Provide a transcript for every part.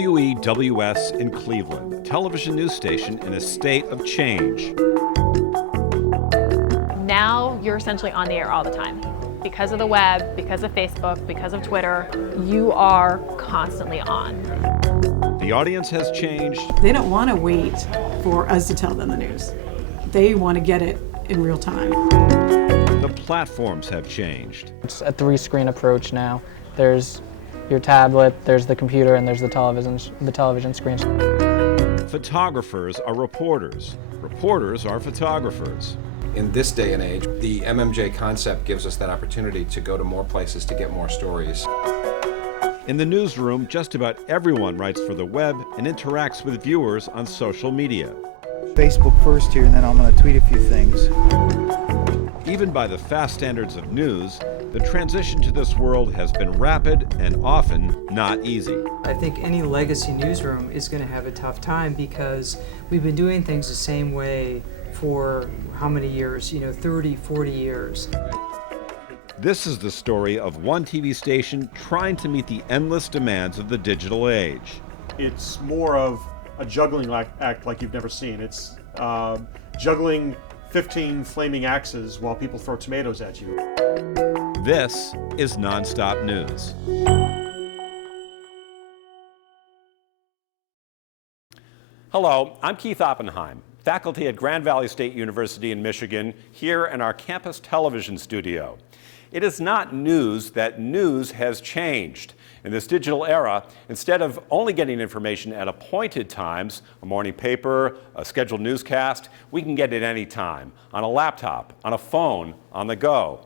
WEWS in Cleveland, a television news station in a state of change. Now you're essentially on the air all the time. Because of the web, because of Facebook, because of Twitter, you are constantly on. The audience has changed. They don't want to wait for us to tell them the news. They want to get it in real time. The platforms have changed. It's a three-screen approach now. There's your tablet, there's the computer, and there's the television screen. Photographers are reporters. Reporters are photographers. In this day and age, the MMJ concept gives us that opportunity to go to more places to get more stories. In the newsroom, just about everyone writes for the web and interacts with viewers on social media. Facebook first here, and then I'm going to tweet a few things. Even by the fast standards of news, the transition to this world has been rapid and often not easy. I think any legacy newsroom is going to have a tough time because we've been doing things the same way for how many years? 30, 40 years. This is the story of one TV station trying to meet the endless demands of the digital age. It's more of a juggling act like you've never seen. It's juggling 15 flaming axes while people throw tomatoes at you. This is Nonstop News. Hello, I'm Keith Oppenheim, faculty at Grand Valley State University in Michigan, here in our campus television studio. It is not news that news has changed. In this digital era, instead of only getting information at appointed times, a morning paper, a scheduled newscast, we can get it any time, on a laptop, on a phone, on the go.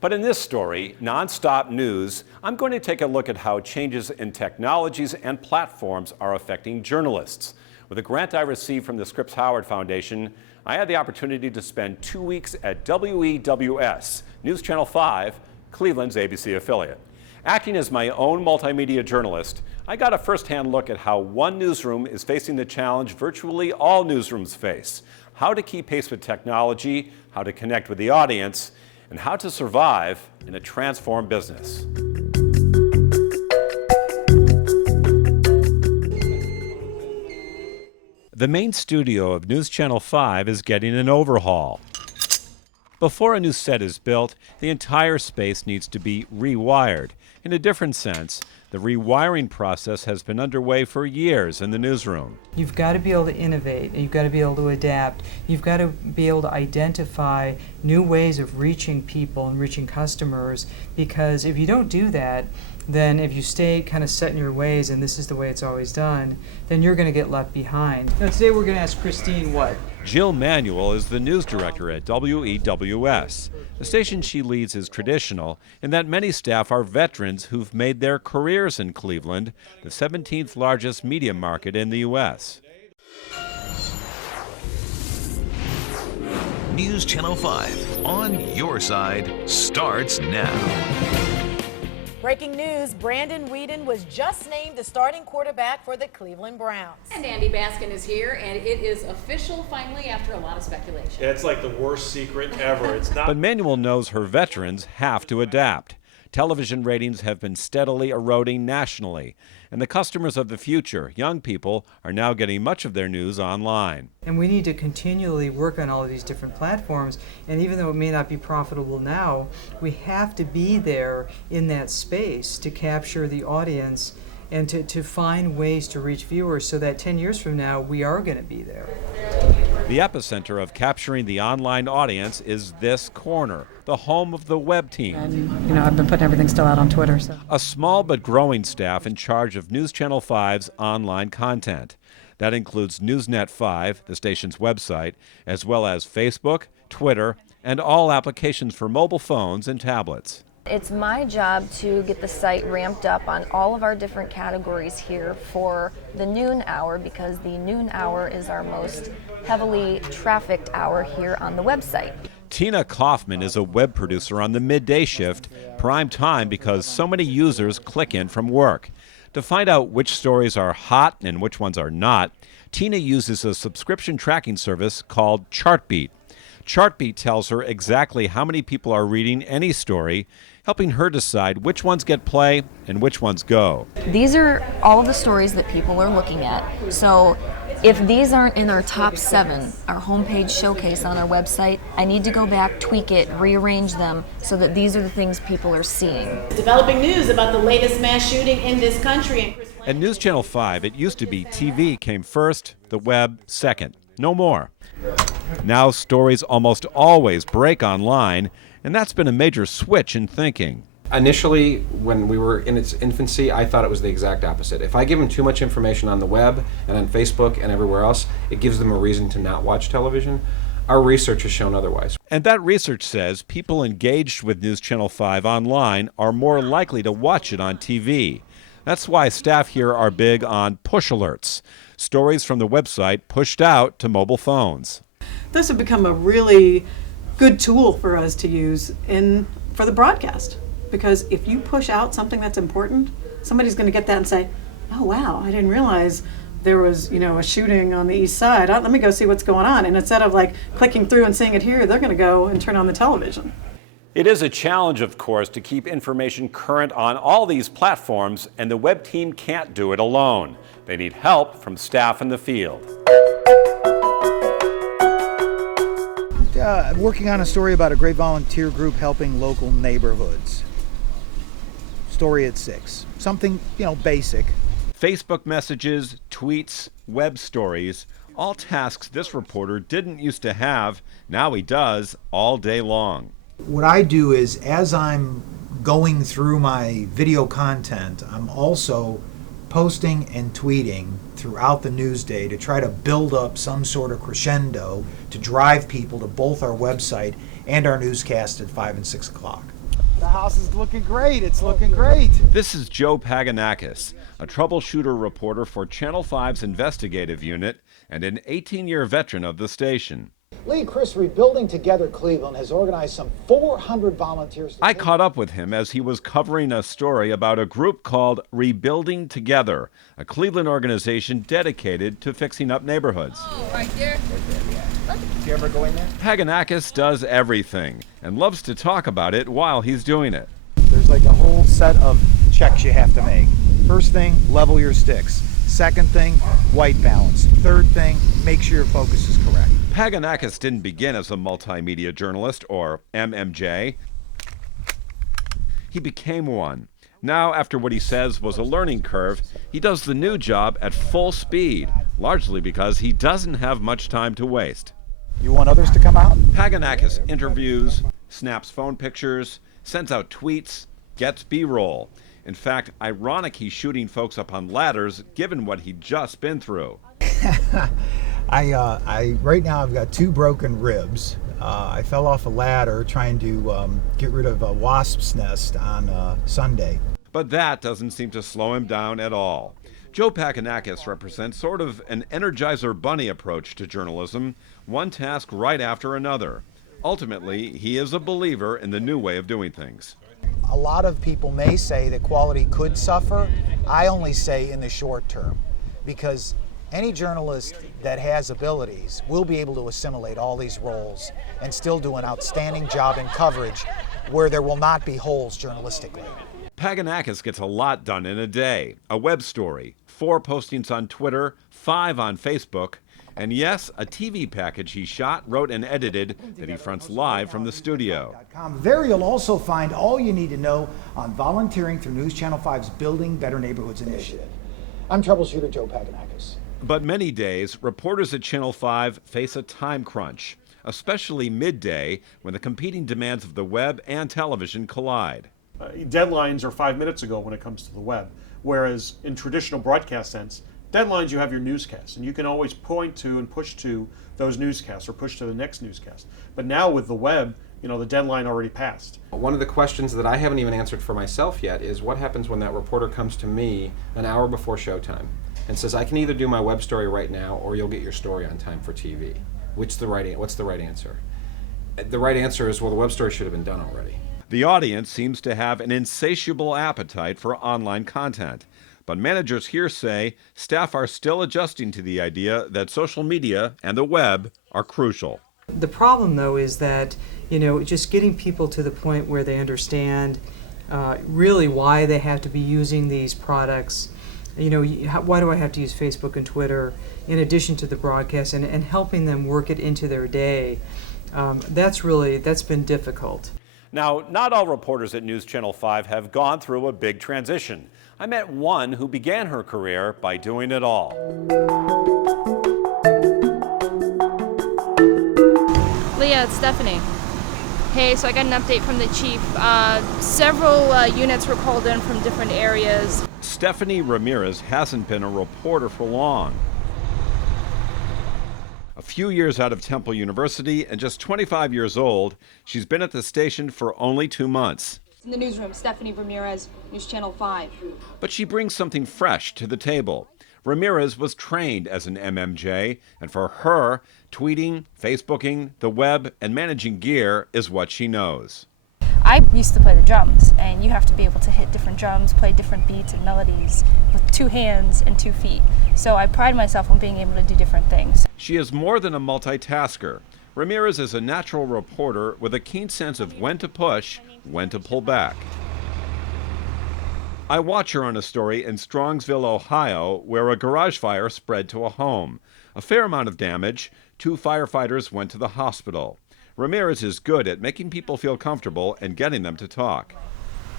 But in this story, Nonstop News, I'm going to take a look at how changes in technologies and platforms are affecting journalists. With a grant I received from the Scripps Howard Foundation, I had the opportunity to spend 2 weeks at WEWS, News Channel 5, Cleveland's ABC affiliate. Acting as my own multimedia journalist, I got a first-hand look at how one newsroom is facing the challenge virtually all newsrooms face: how to keep pace with technology, how to connect with the audience, and how to survive in a transformed business. The main studio of News Channel 5 is getting an overhaul. Before a new set is built, the entire space needs to be rewired. In a different sense, the rewiring process has been underway for years in the newsroom. You've got to be able to innovate, and you've got to be able to adapt. You've got to be able to identify new ways of reaching people and reaching customers, because if you don't do that, then if you stay kind of set in your ways and this is the way it's always done, then you're going to get left behind. Now, today we're going to ask Christine what? Jill Manuel is the news director at WEWS. The station she leads is traditional in that many staff are veterans who've made their careers in Cleveland, the 17th largest media market in the U.S. News Channel 5, on your side, starts now. Breaking news, Brandon Weeden was just named the starting quarterback for the Cleveland Browns. And Andy Baskin is here, and it is official finally after a lot of speculation. Yeah, it's like the worst secret ever. It's not. But Manuel knows her veterans have to adapt. Television ratings have been steadily eroding nationally, and the customers of the future, young people, are now getting much of their news online. And we need to continually work on all of these different platforms, and even though it may not be profitable now, we have to be there in that space to capture the audience and to find ways to reach viewers so that 10 years from now we are going to be there. The epicenter of capturing the online audience is this corner, the home of the web team. And, I've been putting everything still out on Twitter. So. A small but growing staff in charge of News Channel 5's online content. That includes Newsnet 5, the station's website, as well as Facebook, Twitter, and all applications for mobile phones and tablets. It's my job to get the site ramped up on all of our different categories here for the noon hour, because the noon hour is our most heavily trafficked hour here on the website. Tina Kaufman is a web producer on the midday shift, prime time because so many users click in from work. To find out which stories are hot and which ones are not, Tina uses a subscription tracking service called Chartbeat. Chartbeat tells her exactly how many people are reading any story, helping her decide which ones get play and which ones go. These are all of the stories that people are looking at. So if these aren't in our top 7, our homepage showcase on our website, I need to go back, tweak it, rearrange them so that these are the things people are seeing. Developing news about the latest mass shooting in this country. At News Channel 5, it used to be TV came first, the web second. No more. Now stories almost always break online, and that's been a major switch in thinking. Initially, when we were in its infancy, I thought it was the exact opposite. If I give them too much information on the web and on Facebook and everywhere else, it gives them a reason to not watch television. Our research has shown otherwise. And that research says people engaged with News Channel 5 online are more likely to watch it on TV. That's why staff here are big on push alerts, stories from the website pushed out to mobile phones. Those have become a really good tool for us to use for the broadcast, because if you push out something that's important, somebody's going to get that and say, oh wow, I didn't realize there was a shooting on the east side. Let me go see what's going on. And instead of clicking through and seeing it here, they're going to go and turn on the television. It is a challenge, of course, to keep information current on all these platforms, and the web team can't do it alone. They need help from staff in the field. Working on a story about a great volunteer group helping local neighborhoods. Story at 6. Something, basic. Facebook messages, tweets, web stories, all tasks this reporter didn't used to have, now he does all day long. What I do is, as I'm going through my video content, I'm also posting and tweeting throughout the news day to try to build up some sort of crescendo to drive people to both our website and our newscast at 5 and 6 o'clock. The house is looking great. It's looking great. This is Joe Paganakis, a troubleshooter reporter for Channel 5's investigative unit and an 18-year veteran of the station. Lee Chris, Rebuilding Together Cleveland has organized some 400 volunteers. I caught up with him as he was covering a story about a group called Rebuilding Together, a Cleveland organization dedicated to fixing up neighborhoods. Oh, right there. Did you ever go in there? Paganakis does everything and loves to talk about it while he's doing it. There's a whole set of checks you have to make. First thing, level your sticks. Second thing, white balance. Third thing, make sure your focus is correct. Paganakis didn't begin as a multimedia journalist, or MMJ. He became one. Now, after what he says was a learning curve, he does the new job at full speed, largely because he doesn't have much time to waste. You want others to come out? Paganakis interviews, snaps phone pictures, sends out tweets, gets B-roll. In fact, ironic he's shooting folks up on ladders given what he'd just been through. I right now I've got 2 broken ribs. I fell off a ladder trying to get rid of a wasp's nest on Sunday. But that doesn't seem to slow him down at all. Joe Paganakis represents sort of an Energizer Bunny approach to journalism, one task right after another. Ultimately, he is a believer in the new way of doing things. A lot of people may say that quality could suffer. I only say in the short term, because any journalist that has abilities will be able to assimilate all these roles and still do an outstanding job in coverage where there will not be holes journalistically. Paganakis gets a lot done in a day. A web story, 4 postings on Twitter, 5 on Facebook, and yes, a TV package he shot, wrote, and edited that he fronts live from the studio. There you'll also find all you need to know on volunteering through News Channel 5's Building Better Neighborhoods initiative. I'm troubleshooter Joe Paganakis. But many days, reporters at Channel 5 face a time crunch, especially midday when the competing demands of the web and television collide. Deadlines are 5 minutes ago when it comes to the web, whereas in traditional broadcast sense, deadlines you have your newscasts, and you can always point to and push to those newscasts or push to the next newscast. But now with the web, the deadline already passed. One of the questions that I haven't even answered for myself yet is what happens when that reporter comes to me an hour before showtime and says, I can either do my web story right now or you'll get your story on time for TV. What's the right answer? The right answer is, well, the web story should have been done already. The audience seems to have an insatiable appetite for online content. But managers here say staff are still adjusting to the idea that social media and the web are crucial. The problem, though, is that, just getting people to the point where they understand really why they have to be using these products. Why do I have to use Facebook and Twitter in addition to the broadcast, and helping them work it into their day. That's been difficult. Now, not all reporters at News Channel 5 have gone through a big transition. I met one who began her career by doing it all. Leah, it's Stephanie. Hey, so I got an update from the chief. Several units were called in from different areas. Stephanie Ramirez hasn't been a reporter for long. A few years out of Temple University and just 25 years old, she's been at the station for only 2 months. In the newsroom, Stephanie Ramirez, News Channel 5. But she brings something fresh to the table. Ramirez was trained as an MMJ, and for her, tweeting, Facebooking, the web, and managing gear is what she knows. I used to play the drums, and you have to be able to hit different drums, play different beats and melodies with 2 hands and 2 feet. So I pride myself on being able to do different things. She is more than a multitasker. Ramirez is a natural reporter with a keen sense of when to push, when to pull back. I watch her on a story in Strongsville, Ohio, where a garage fire spread to a home. A fair amount of damage. 2 firefighters went to the hospital. Ramirez is good at making people feel comfortable and getting them to talk.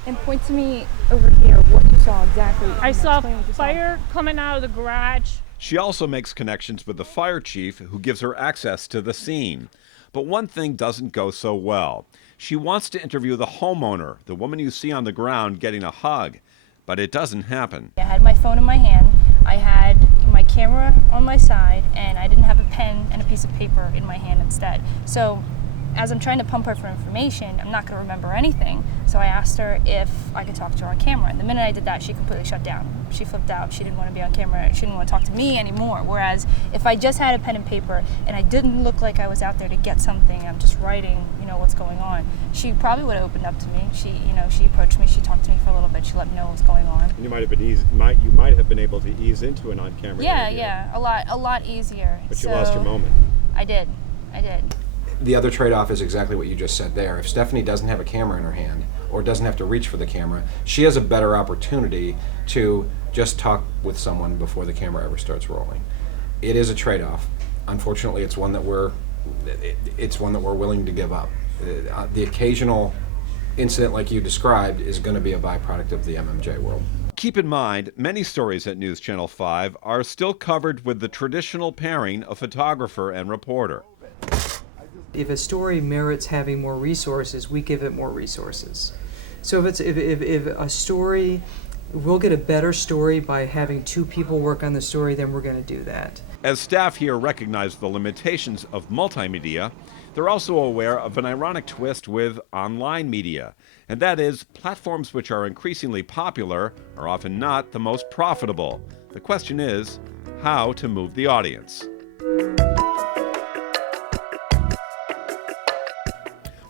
And point to me over here what you saw exactly. I saw fire coming out of the garage. She also makes connections with the fire chief, who gives her access to the scene. But one thing doesn't go so well. She wants to interview the homeowner, the woman you see on the ground getting a hug. But it doesn't happen. I had my phone in my hand, I had my camera on my side, and I didn't have a pen and a piece of paper in my hand instead. So as I'm trying to pump her for information, I'm not going to remember anything. So I asked her if I could talk to her on camera. And the minute I did that, she completely shut down. She flipped out. She didn't want to be on camera. She didn't want to talk to me anymore. Whereas if I just had a pen and paper and I didn't look like I was out there to get something, I'm just writing, what's going on, she probably would have opened up to me. She approached me. She talked to me for a little bit. She let me know what was going on. You might have been able to ease into an on-camera interview. Yeah, a lot easier. But you lost your moment. I did. The other trade-off is exactly what you just said there. If Stephanie doesn't have a camera in her hand or doesn't have to reach for the camera, she has a better opportunity to just talk with someone before the camera ever starts rolling. It is a trade-off. Unfortunately, it's one that we're willing to give up. The occasional incident like you described is going to be a byproduct of the MMJ world. Keep in mind, many stories at News Channel 5 are still covered with the traditional pairing of photographer and reporter. If a story merits having more resources, we give it more resources. So if a story, we'll get a better story by having 2 people work on the story, then we're going to do that. As staff here recognize the limitations of multimedia, they're also aware of an ironic twist with online media, and that is platforms which are increasingly popular are often not the most profitable. The question is, how to move the audience.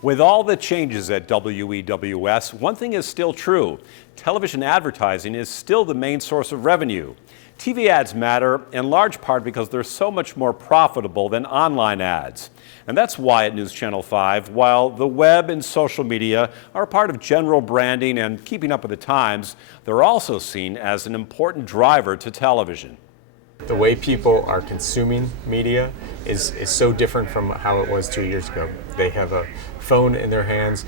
With all the changes at WEWS, one thing is still true. Television advertising is still the main source of revenue. TV ads matter in large part because they're so much more profitable than online ads. And that's why at News Channel 5, while the web and social media are a part of general branding and keeping up with the times, they're also seen as an important driver to television. The way people are consuming media is so different from how it was 2 years ago. They have a phone in their hands.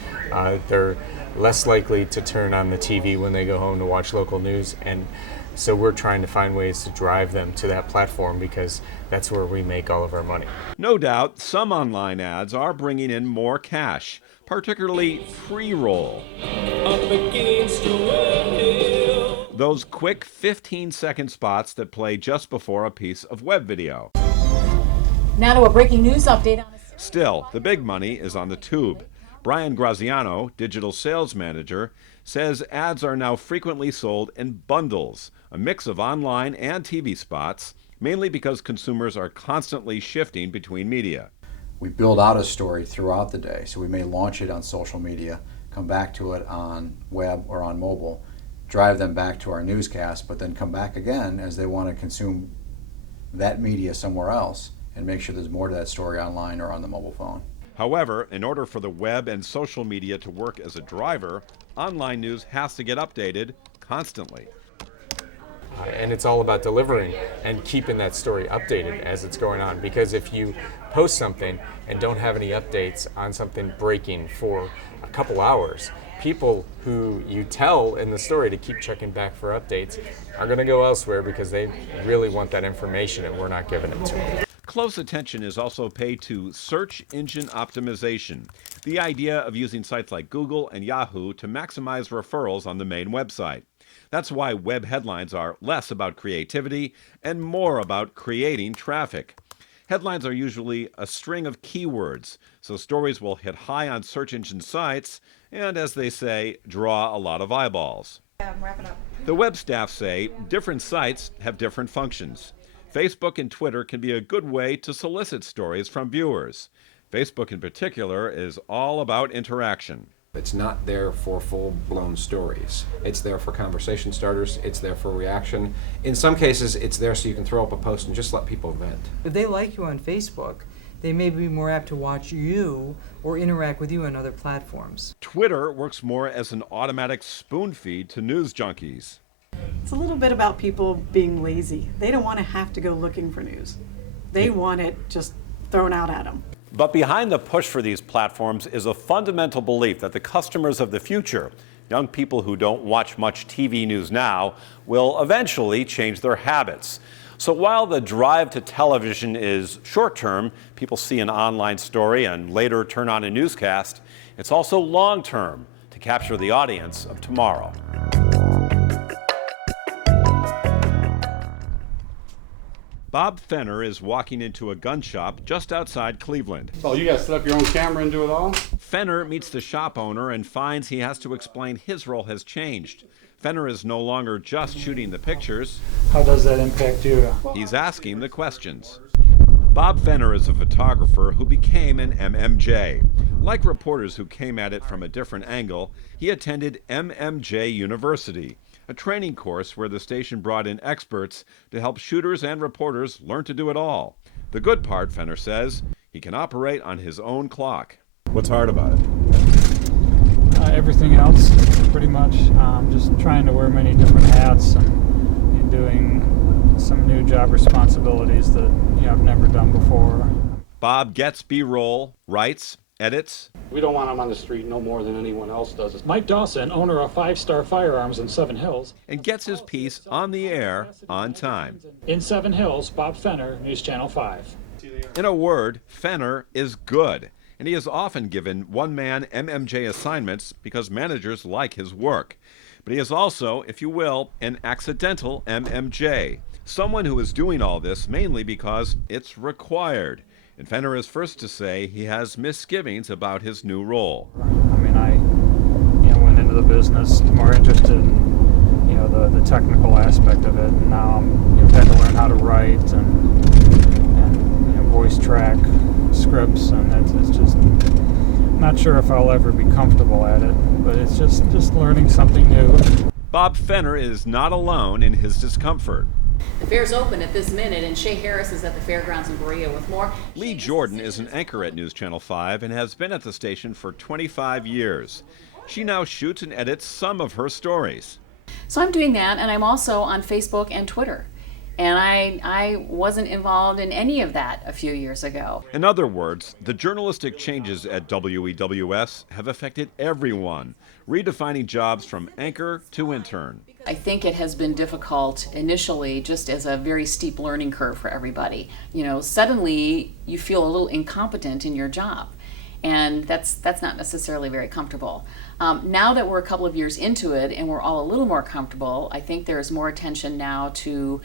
They're less likely to turn on the TV when they go home to watch local news. And so we're trying to find ways to drive them to that platform because that's where we make all of our money. No doubt, some online ads are bringing in more cash, particularly pre-roll. Those quick 15-second spots that play just before a piece of web video. Now to a breaking news update on Still, the big money is on the tube. Brian Graziano, digital sales manager, says ads are now frequently sold in bundles, a mix of online and TV spots, mainly because consumers are constantly shifting between media. We build out a story throughout the day, so we may launch it on social media, come back to it on web or on mobile, drive them back to our newscast, but then come back again as they want to consume that media somewhere else and make sure there's more to that story online or on the mobile phone. However, in order for the web and social media to work as a driver, online news has to get updated constantly. And it's all about delivering and keeping that story updated as it's going on. Because if you post something and don't have any updates on something breaking for a couple hours, people who you tell in the story to keep checking back for updates are going to go elsewhere because they really want that information and we're not giving it to them. Close attention is also paid to search engine optimization, the idea of using sites like Google and Yahoo to maximize referrals on the main website. That's why web headlines are less about creativity and more about creating traffic. Headlines are usually a string of keywords, so stories will hit high on search engine sites and, as they say, draw a lot of eyeballs. I'm wrapping up. The web staff say different sites have different functions. Facebook and Twitter can be a good way to solicit stories from viewers. Facebook in particular is all about interaction. It's not there for full-blown stories. It's there for conversation starters. It's there for reaction. In some cases, it's there so you can throw up a post and just let people vent. If they like you on Facebook, they may be more apt to watch you or interact with you on other platforms. Twitter works more as an automatic spoon feed to news junkies. It's a little bit about people being lazy. They don't want to have to go looking for news. They want it just thrown out at them. But behind the push for these platforms is a fundamental belief that the customers of the future, young people who don't watch much TV news now, will eventually change their habits. So while the drive to television is short-term, people see an online story and later turn on a newscast, it's also long-term to capture the audience of tomorrow. Bob Fenner is walking into a gun shop just outside Cleveland. So you guys set up your own camera and do it all? Fenner meets the shop owner and finds he has to explain his role has changed. Fenner is no longer just shooting the pictures. How does that impact you? He's asking the questions. Bob Fenner is a photographer who became an MMJ. Like reporters who came at it from a different angle, he attended MMJ University, a training course where the station brought in experts to help shooters and reporters learn to do it all. The good part, Fenner says, he can operate on his own clock. What's hard about it? Everything else, pretty much. Just trying to wear many different hats and doing some new job responsibilities that I've never done before. Bob gets B-roll, writes, edits. We don't want them on the street no more than anyone else does. Mike Dawson, owner of 5 Star Firearms in Seven Hills. And gets his piece on the air on time. In Seven Hills, Bob Fenner, News Channel 5. In a word, Fenner is good. And he is often given one-man MMJ assignments because managers like his work. But he is also, if you will, an accidental MMJ. Someone who is doing all this mainly because it's required. And Fenner is first to say he has misgivings about his new role. I mean, I went into the business more interested in the technical aspect of it, and now I'm had to learn how to write and voice track scripts, and it's just not sure if I'll ever be comfortable at it, but it's just learning something new. Bob Fenner is not alone in his discomfort. The fair's open at this minute, and Shay Harris is at the fairgrounds in Berea with more. Lee Jordan is an anchor at News Channel 5 and has been at the station for 25 years. She now shoots and edits some of her stories. So I'm doing that, and I'm also on Facebook and Twitter. And I wasn't involved in any of that a few years ago. In other words, the journalistic changes at WEWS have affected everyone, redefining jobs from anchor to intern. I think it has been difficult initially, just as a very steep learning curve for everybody. Suddenly you feel a little incompetent in your job. And that's not necessarily very comfortable. Now that we're a couple of years into it and we're all a little more comfortable, I think there's more attention now to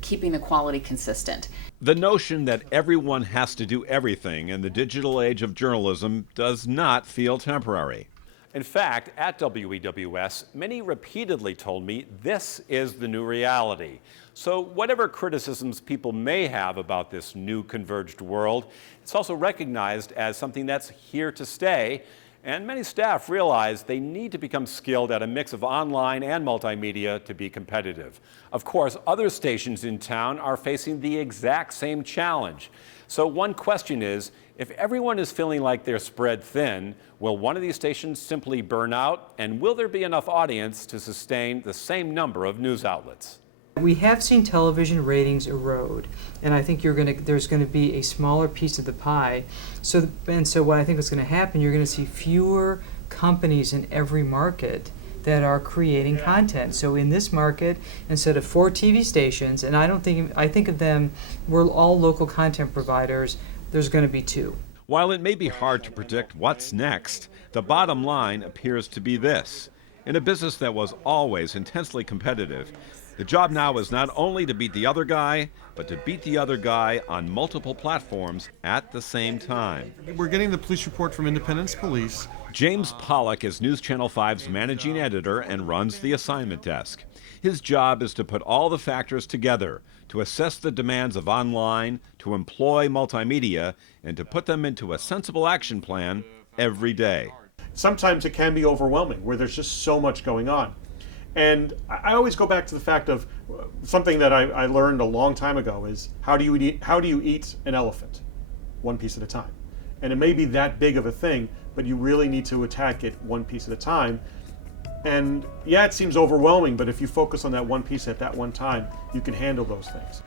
keeping the quality consistent. The notion that everyone has to do everything in the digital age of journalism does not feel temporary. In fact, at WEWS, many repeatedly told me this is the new reality. So whatever criticisms people may have about this new converged world, it's also recognized as something that's here to stay And many staff realize they need to become skilled at a mix of online and multimedia to be competitive. Of course, other stations in town are facing the exact same challenge. So one question is, if everyone is feeling like they're spread thin, will one of these stations simply burn out? And will there be enough audience to sustain the same number of news outlets? We have seen television ratings erode, and I think there's going to be a smaller piece of the pie. So what I think is going to happen, you're going to see fewer companies in every market that are creating content. So in this market, instead of 4 TV stations, and I think of them, we're all local content providers, there's going to be 2. While it may be hard to predict what's next, the bottom line appears to be this. In a business that was always intensely competitive, the job now is not only to beat the other guy, but to beat the other guy on multiple platforms at the same time. We're getting the police report from Independence Police. James Pollock is News Channel 5's managing editor and runs the assignment desk. His job is to put all the factors together, to assess the demands of online, to employ multimedia, and to put them into a sensible action plan every day. Sometimes it can be overwhelming where there's just so much going on. And I always go back to the fact of something that I learned a long time ago is how do you eat an elephant? One piece at a time. And it may be that big of a thing, but you really need to attack it one piece at a time. And yeah, it seems overwhelming, but if you focus on that one piece at that one time, you can handle those things.